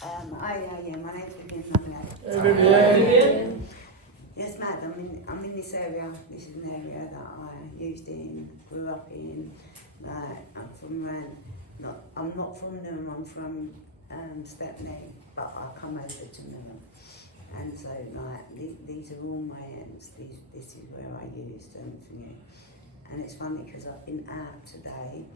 Yeah, my name's Vivian. Yes, Matt, I'm in this area. This is an area that I used in, grew up in. I'm from I'm not from Newham, I'm from Stepney, but I come over to Newham. And so, these are all my ends. This is where I used and And it's funny because I've been out today,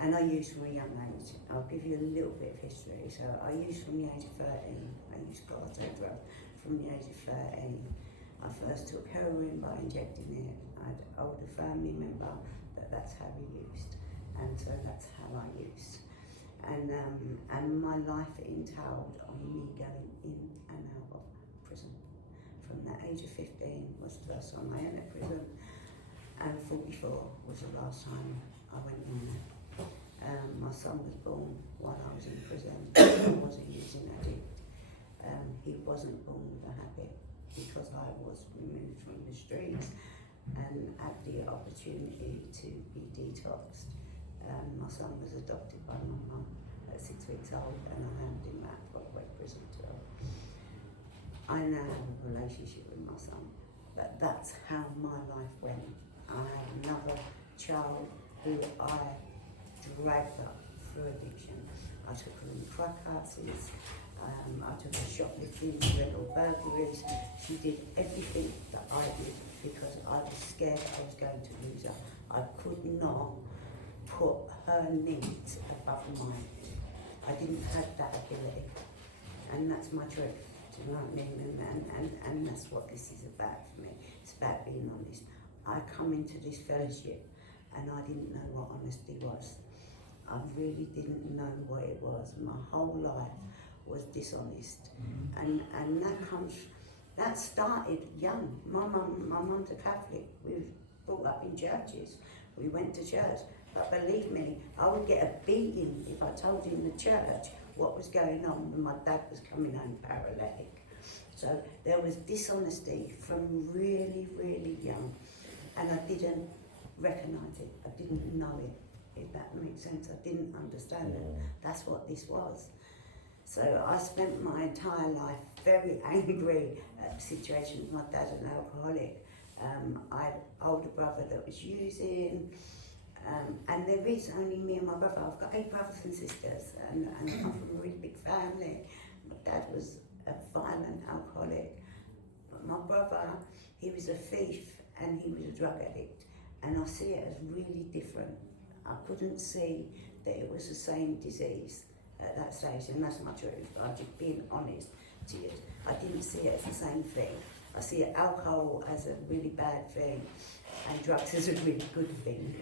and I used from a young age. I'll give you a little bit of history. So I used from the age of 13. I used Carto drugs from the age of 13. I first took heroin by injecting it. I had an older family member that's how we used. And so that's how I used. And my life entailed on me going in and out of prison. From the age of 15 was the first time I entered prison, and 44 was the last time I went in there. My son was born while I was in prison. I was a using addict. He wasn't born with a habit because I was removed from the streets and had the opportunity to be detoxed. My son was adopted by my mum at 6 weeks old, and I handed him out of Wake Prison to her. I now have a relationship with my son, but that's how my life went. I had another child who I dragged up through addiction. I took her in crack houses, I took her shoplifting, little burglaries. She did everything that I did because I was scared I was going to lose her. I could not put her needs above mine. I didn't have that ability, and that's my truth. Do you know what I mean? And that's what this is about for me. It's about being honest. I come into this fellowship and I didn't know what honesty was. I really didn't know what it was. My whole life was dishonest. And that started young. My mum's a Catholic. We were brought up in churches. We went to church. But believe me, I would get a beating if I told in the church what was going on when my dad was coming home paralytic. So there was dishonesty from really, really young. And I didn't recognise it. I didn't know it, if that makes sense. I didn't understand it. That's what this was. So I spent my entire life very angry at the situation with my dad, an alcoholic. I had an older brother that was using, and there is only me and my brother. I've got 8 brothers and sisters, and I come from a really big family. My dad was a violent alcoholic, but my brother, he was a thief and he was a drug addict, and I see it as really different. I couldn't see that it was the same disease at that stage, and that's my truth. I'm just being honest to you. I didn't see it as the same thing. I see alcohol as a really bad thing, and drugs as a really good thing.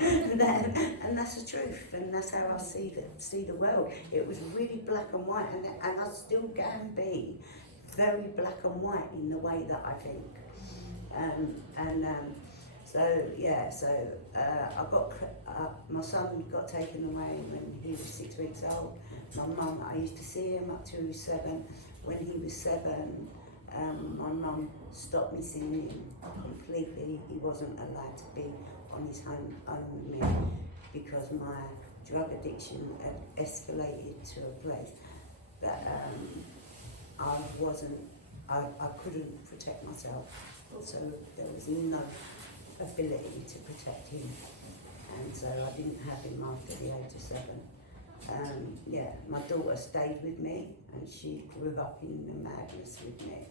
and that's the truth, and that's how I see the world. It was really black and white, and I still can be very black and white in the way that I think. My son got taken away when he was 6 weeks old. My mum, I used to see him up till he was 7. When he was 7, my mum stopped me seeing him completely. He wasn't allowed to be on his own meal because my drug addiction had escalated to a place that I couldn't protect myself. So there was no ability to protect him, and so I didn't have him after the age of 7. My daughter stayed with me, and she grew up in the madness with me,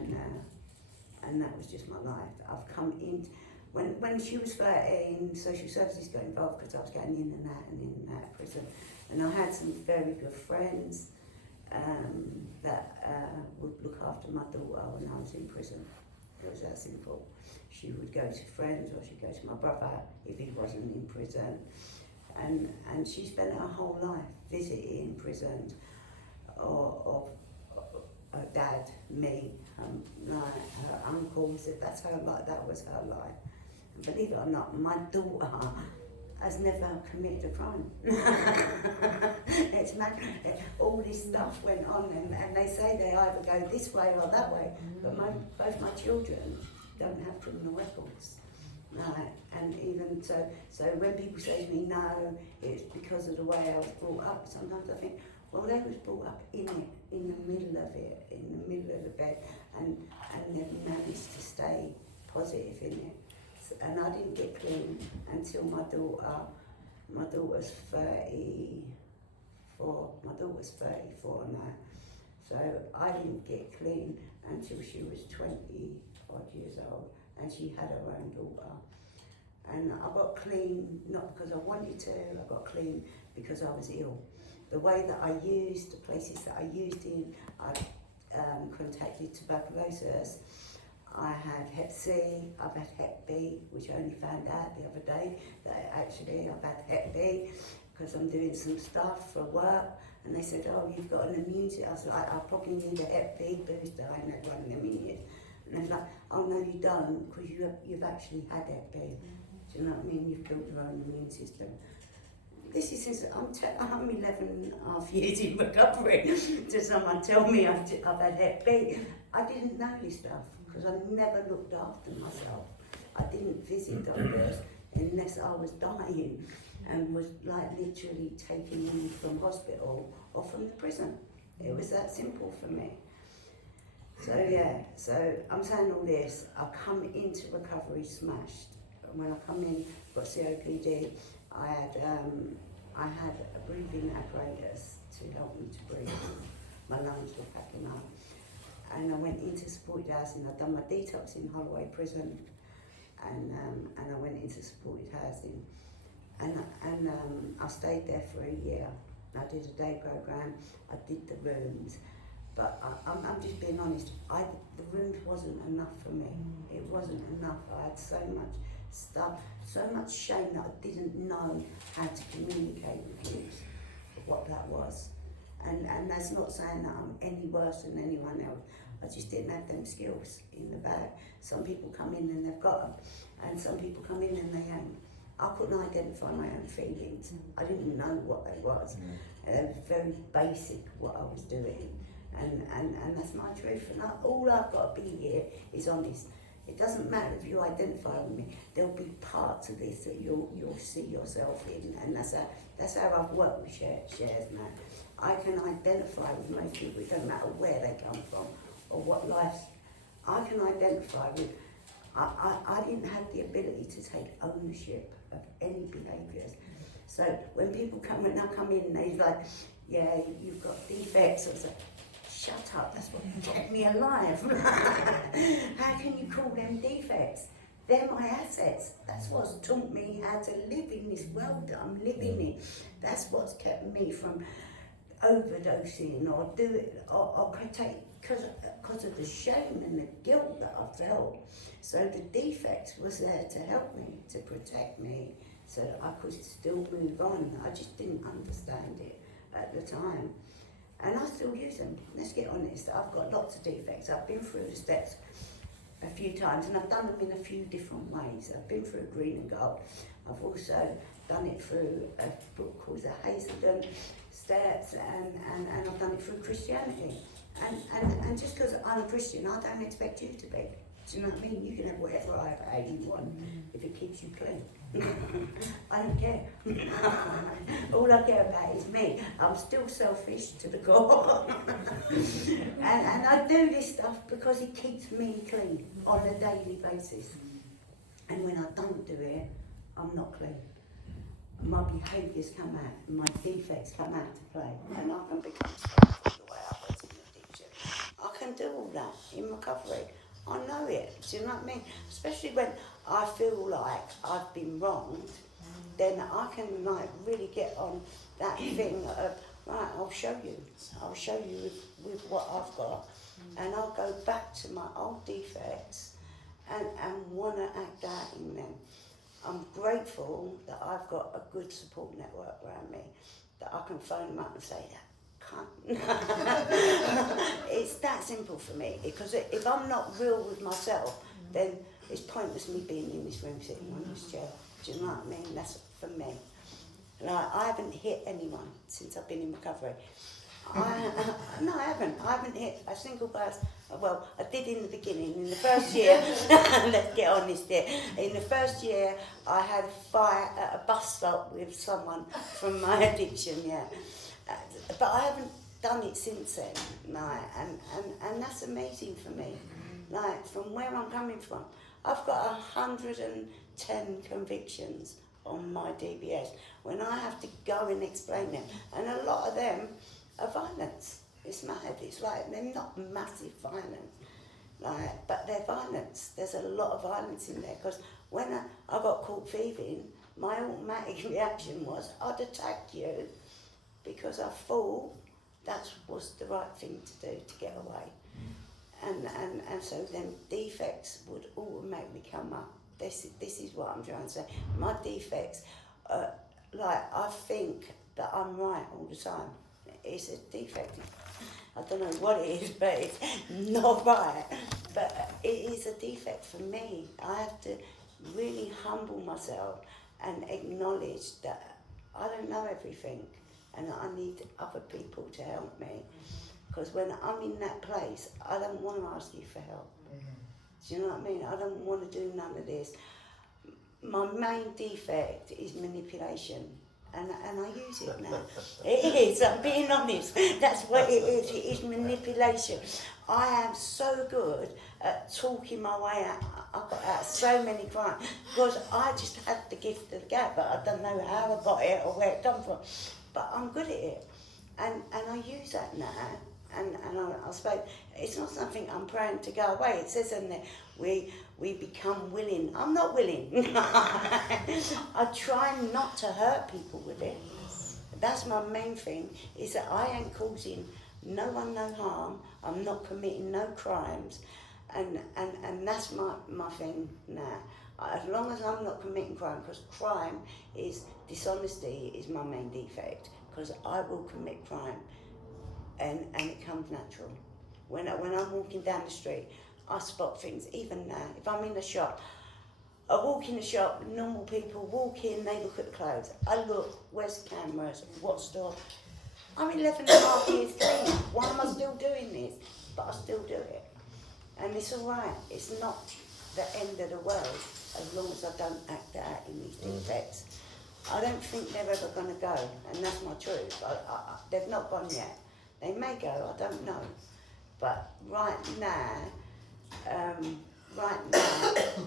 and that was just my life. I've come in when she was 13. Social services got involved because I was going in and out of prison, and I had some very good friends that would look after my daughter when I was in prison. It was that simple. She would go to friends, or she'd go to my brother if he wasn't in prison. And she spent her whole life visiting prisons, or her dad, me, her uncles. That was her life. And believe it or not, my daughter has never committed a crime. It's mad. All this stuff went on, and they say they either go this way or that way, but both my children don't have criminal records. And even so when people say to me, no, it's because of the way I was brought up, sometimes I think, Well, they was brought up in it, in the middle of it, in the middle of the bed, and they've managed to stay positive in it. So, and I didn't get clean until my daughter's 34, my daughter's 34 now. So I didn't get clean until she was 20 odd years old, and she had her own daughter. And I got clean, not because I wanted to, I got clean because I was ill. The way that I used, the places that I used in, I contracted tuberculosis, I had Hep C, I've had Hep B, which I only found out the other day that actually I've had Hep B because I'm doing some stuff for work, and they said, oh, you've got an immune system. I was like, I probably need a Hep B booster, I ain't had one in a minute. And they was like, oh no you don't, because you've actually had Hep B. Do you know what I mean? You've built your own immune system. This is since I'm 11 and a half years in recovery to someone tell me I've had Hep B. I didn't know this stuff because I never looked after myself. I didn't visit doctors unless I was dying and was like literally taken in from hospital or from the prison. It was that simple for me. So yeah, so I'm saying all this, I come into recovery smashed. When I come in, got COPD, I had a breathing apparatus to help me to breathe. My lungs were packing up. And I went into supported housing. I'd done my detox in Holloway Prison, and I went into supported housing. And I stayed there for a year. I did a day program, I did the rooms. But I'm just being honest, the rooms wasn't enough for me. It wasn't enough. I had so much stuff, so much shame that I didn't know how to communicate with you what that was. And that's not saying that I'm any worse than anyone else. I just didn't have them skills in the bag. Some people come in and they've got them, and some people come in and they ain't. I couldn't identify my own feelings. I didn't know what they was. And it was very basic what I was doing. And that's my truth. And all I've got to be here is honest. It doesn't matter if you identify with me. There'll be parts of this that you'll see yourself in, and that's how I've worked with shares now. I can identify with most people. It doesn't matter where they come from or what life. I can identify with. I didn't have the ability to take ownership of any behaviours. So when I come in, they're like, yeah, you've got defects. I was like, shut up, that's what kept me alive. How can you call them defects? They're my assets. That's what's taught me how to live in this world that I'm living in. That's what's kept me from overdosing or take, because of the shame and the guilt that I felt. So the defects was there to help me, to protect me, so that I could still move on. I just didn't understand it at the time. And I still use them, let's get honest. I've got lots of defects. I've been through the steps a few times, and I've done them in a few different ways. I've been through green and gold. I've also done it through a book called the Hazelden Steps, and I've done it through Christianity. And just because I'm a Christian, I don't expect you to be. Do you know what I mean? You can have whatever I you want if it keeps you clean. I don't care. All I care about is me. I'm still selfish to the core. and I do this stuff because it keeps me clean on a daily basis. And when I don't do it, I'm not clean. My behaviours come out, my defects come out to play, and I can become selfish the way I was in addiction. I can do all that in recovery. I know it, do you know what I mean? Especially when I feel like I've been wronged, then I can like really get on that thing of, right, I'll show you with what I've got, and I'll go back to my old defects and want to act out in them. I'm grateful that I've got a good support network around me, that I can phone them up and say that. It's that simple for me, because if I'm not real with myself, then it's pointless me being in this room sitting on this chair. Do you know what I mean? That's for me. Like, I haven't hit anyone since I've been in recovery. No, I haven't hit a single person. Well, I did in the beginning. In the first year, let's get honest here. In the first year, I had a fight at a bus stop with someone from my addiction, yeah. but I haven't done it since then, like, and that's amazing for me. Like, from where I'm coming from, I've got 110 convictions on my DBS when I have to go and explain them, and a lot of them are violence. It's mad. It's like they're not massive violence, like, but they're violence. There's a lot of violence in there, because when I got caught thieving, my automatic reaction was I'd attack you, because I thought that was the right thing to do to get away. And so then defects would automatically come up. This is what I'm trying to say. My defects, like, I think that I'm right all the time. It's a defect. I don't know what it is, but it's not right. But it is a defect for me. I have to really humble myself and acknowledge that I don't know everything, and I need other people to help me. Because when I'm in that place, I don't want to ask you for help. Do you know what I mean? I don't want to do none of this. My main defect is manipulation, and I use it now. It is, I'm being honest. That's what it is. It is manipulation. I am so good at talking my way out. I got out of so many crimes because I just had the gift of the gab, but I don't know how I got it or where it come from. But I'm good at it, and I use that now. And I suppose it's not something I'm praying to go away. It says in there, we become willing. I'm not willing. I try not to hurt people with it. That's my main thing, is that I ain't causing no one no harm. I'm not committing no crimes. And that's my thing now. As long as I'm not committing crime, because crime is, dishonesty is my main defect, because I will commit crime. And it comes natural. When I'm walking down the street, I spot things. Even now, if I'm in the shop, I walk in the shop, normal people walk in, they look at the clothes. I look, where's the cameras, what store? I'm 11 and a half years clean. Why am I still doing this? But I still do it. And it's all right. It's not the end of the world, as long as I don't act out in these defects. I don't think they're ever going to go, and that's my truth. They've not gone yet. They may go, I don't know. But right now,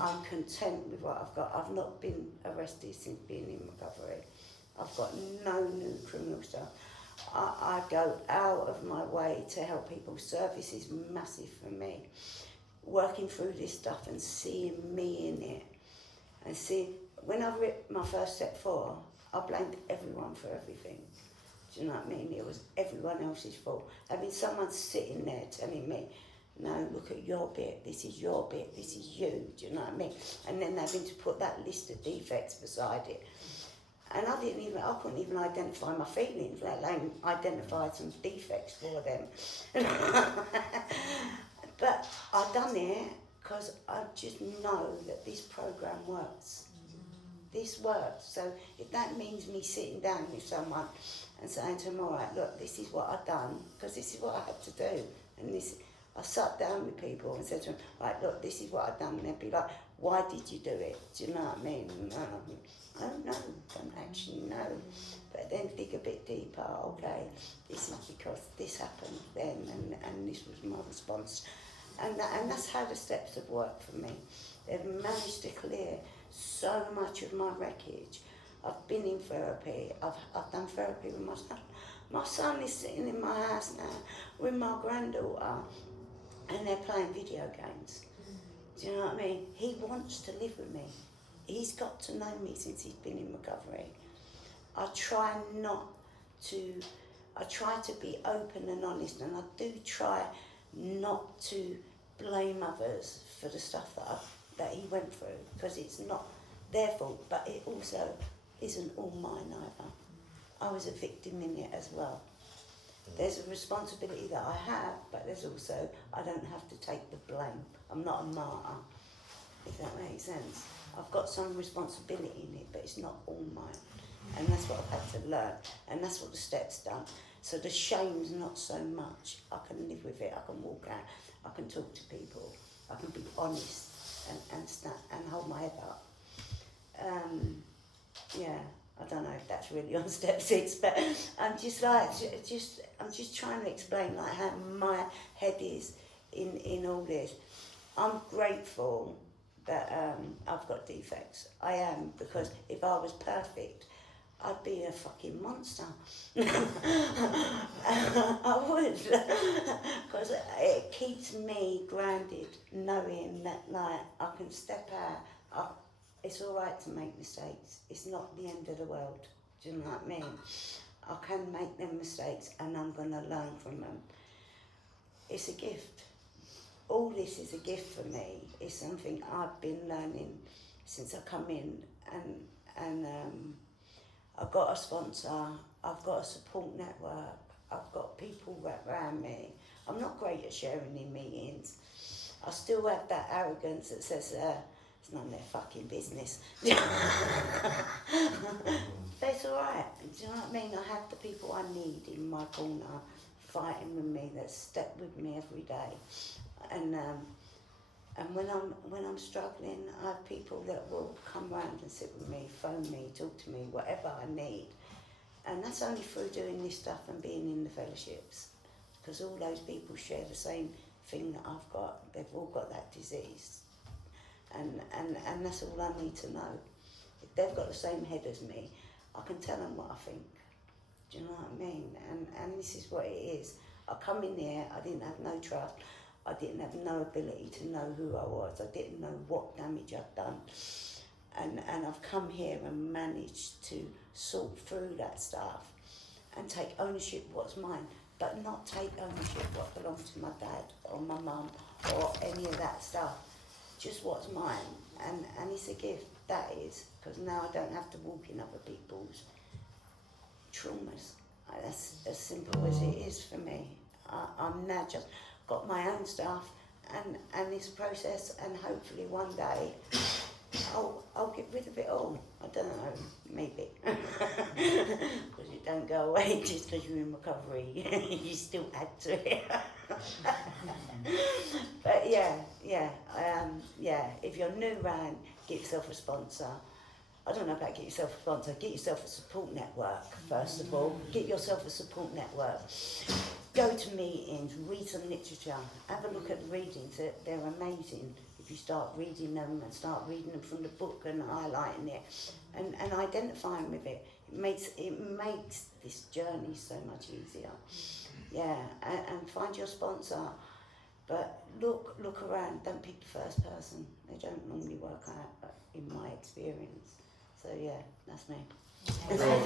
I'm content with what I've got. I've not been arrested since being in recovery. I've got no new criminal stuff. I go out of my way to help people. Service is massive for me. Working through this stuff and seeing me in it. And see, when I ripped my first step 4, I blamed everyone for everything. Do you know what I mean? It was everyone else's fault. Having someone sitting there telling me, no, look at your bit, this is your bit, this is you, do you know what I mean? And then having to put that list of defects beside it. And I couldn't even identify my feelings, let alone identify some defects for them. But I've done it because I just know that this program works. This works. So if that means me sitting down with someone and saying to them, all right, look, this is what I've done, because this is what I had to do. And this, I sat down with people and said to them, right, look, this is what I've done. And they'd be like, why did you do it? Do you know what I mean? And I don't know, don't actually know. But then dig a bit deeper, okay, this is because this happened then, and this was my response. And that's how the steps have worked for me. They've managed to clear so much of my wreckage. I've been in therapy. I've done therapy with my son. My son is sitting in my house now with my granddaughter, and they're playing video games. Do you know what I mean? He wants to live with me. He's got to know me since he's been in recovery. I try to be open and honest, and I do try not to blame others for the stuff that he went through, because it's not their fault, but it also isn't all mine either. I was a victim in it as well. There's a responsibility that I have, but there's also, I don't have to take the blame. I'm not a martyr, if that makes sense. I've got some responsibility in it, but it's not all mine. And that's what I've had to learn, and that's what the steps done. So the shame's not so much. I can live with it, I can walk out, I can talk to people, I can be honest and stand and hold my head up. Yeah, I don't know if that's really on step 6, but I'm just like, I'm just trying to explain like how my head is in all this. I'm grateful that I've got defects. I am, because if I was perfect, I'd be a fucking monster. I would, because it keeps me grounded, knowing that like I can step out. It's all right to make mistakes. It's not the end of the world. Do you know what I mean? I can make them mistakes, and I'm gonna learn from them. It's a gift. All this is a gift for me. It's something I've been learning since I come in, and I've got a sponsor, I've got a support network, I've got people right around me. I'm not great at sharing in meetings. I still have that arrogance that says, it's none of their fucking business. But it's alright, do you know what I mean? I have the people I need in my corner, fighting with me, that step with me every day. And when I'm struggling, I have people that will come round and sit with me, phone me, talk to me, whatever I need. And that's only through doing this stuff and being in the fellowships, because all those people share the same thing that I've got. They've all got that disease, and that's all I need to know. If they've got the same head as me, I can tell them what I think. Do you know what I mean? And this is what it is. I come in here, I didn't have no trust. I didn't have no ability to know who I was. I didn't know what damage I'd done. And I've come here and managed to sort through that stuff and take ownership of what's mine, but not take ownership of what belongs to my dad or my mum or any of that stuff. Just what's mine. And it's a gift, that is, because now I don't have to walk in other people's traumas. That's as simple as it is for me. I'm now just got my own stuff and this process, and hopefully one day I'll get rid of it all. I don't know, maybe. Because it don't go away just because you're in recovery. You still add to it. But yeah, if you're new round, get yourself a sponsor. I don't know about get yourself a sponsor, get yourself a support network, first of all. Get yourself a support network. Go to meetings, read some literature, have a look at the readings, they're amazing. If you start reading them and start reading them from the book and highlighting it and identifying with it, it makes this journey so much easier. Yeah, and find your sponsor, but look around, don't pick the first person. They don't normally work out, in my experience. So yeah, that's me. Well,